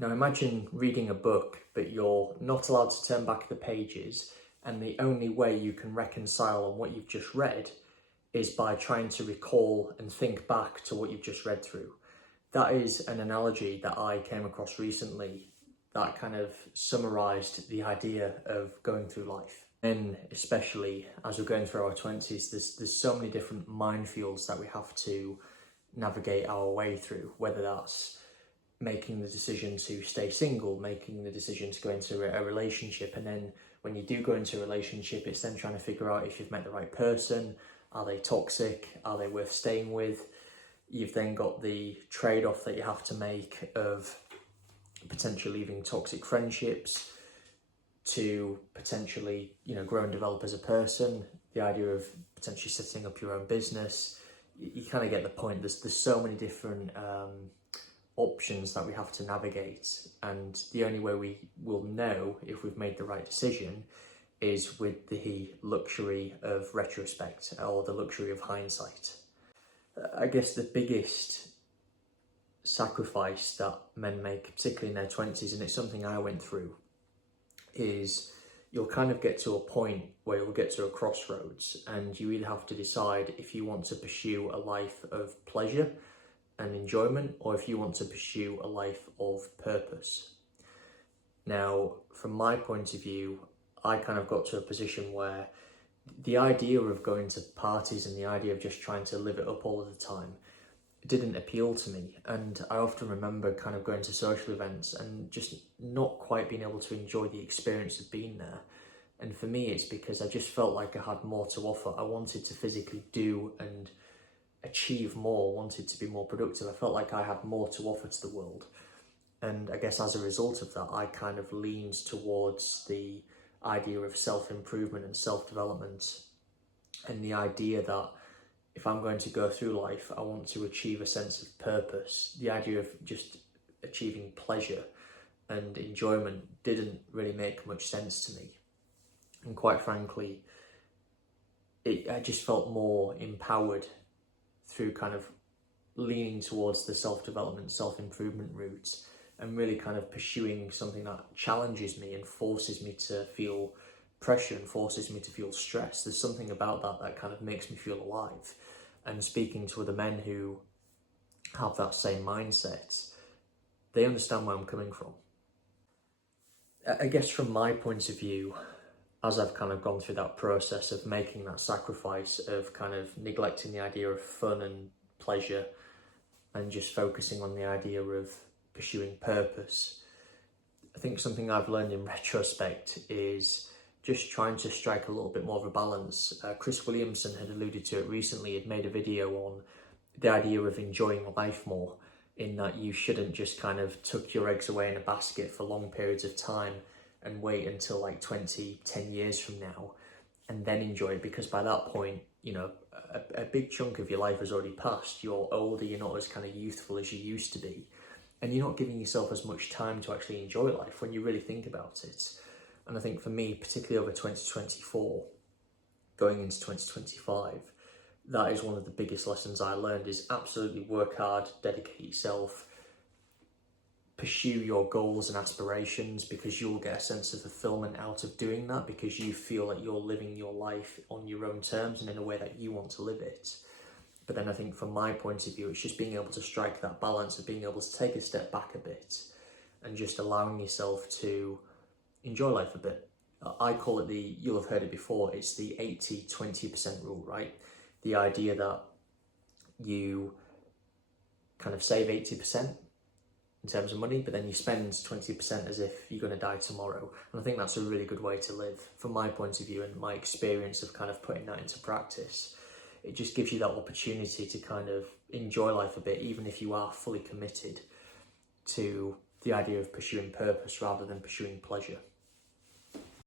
Now imagine reading a book, but you're not allowed to turn back the pages, and the only way you can reconcile on what you've just read is by trying to recall and think back to what you've just read through. That is an analogy that I came across recently that kind of summarised the idea of going through life. And especially as we're going through our 20s, there's so many different minefields that we have to navigate our way through, whether that's making the decision to stay single, making the decision to go into a relationship, and then when you do go into a relationship, it's then trying to figure out if you've met the right person. Are they toxic? Are they worth staying with? You've then got the trade-off that you have to make of potentially leaving toxic friendships to potentially, grow and develop as a person. The idea of potentially setting up your own business. You kind of get the point. There's so many different options that we have to navigate, and the only way we will know if we've made the right decision is with the luxury of retrospect, or the luxury of hindsight. I guess the biggest sacrifice that men make, particularly in their 20s, and it's something I went through, is you'll kind of get to a point where you'll get to a crossroads, and you either have to decide if you want to pursue a life of pleasure and enjoyment, or if you want to pursue a life of purpose. Now, from my point of view, I kind of got to a position where the idea of going to parties and the idea of just trying to live it up all of the time didn't appeal to me. And I often remember kind of going to social events and just not quite being able to enjoy the experience of being there. And for me, it's because I just felt like I had more to offer. I wanted to physically do and achieve more, wanted to be more productive. I felt like I had more to offer to the world. And I guess as a result of that, I kind of leaned towards the idea of self-improvement and self-development, and the idea that if I'm going to go through life, I want to achieve a sense of purpose. The idea of just achieving pleasure and enjoyment didn't really make much sense to me. And quite frankly, I just felt more empowered through kind of leaning towards the self-development, self-improvement route, and really kind of pursuing something that challenges me and forces me to feel pressure and forces me to feel stress. There's something about that kind of makes me feel alive. And speaking to other men who have that same mindset, they understand where I'm coming from. I guess from my point of view, as I've kind of gone through that process of making that sacrifice of kind of neglecting the idea of fun and pleasure and just focusing on the idea of pursuing purpose, I think something I've learned in retrospect is just trying to strike a little bit more of a balance. Chris Williamson had alluded to it recently. He'd made a video on the idea of enjoying life more, in that you shouldn't just kind of tuck your eggs away in a basket for long periods of time and wait until like 10 years from now and then enjoy it, because by that point, a big chunk of your life has already passed. You're older, you're not as kind of youthful as you used to be, and you're not giving yourself as much time to actually enjoy life when you really think about it. And I think for me, particularly over 2024, going into 2025, that is one of the biggest lessons I learned, is absolutely work hard, dedicate yourself, pursue your goals and aspirations, because you'll get a sense of fulfillment out of doing that, because you feel that you're living your life on your own terms and in a way that you want to live it. But then I think from my point of view, it's just being able to strike that balance of being able to take a step back a bit and just allowing yourself to enjoy life a bit. I call it you'll have heard it before, it's the 80-20% rule, right? The idea that you kind of save 80% in terms of money, but then you spend 20% as if you're going to die tomorrow. And I think that's a really good way to live. From my point of view and my experience of kind of putting that into practice, it just gives you that opportunity to kind of enjoy life a bit, even if you are fully committed to the idea of pursuing purpose rather than pursuing pleasure.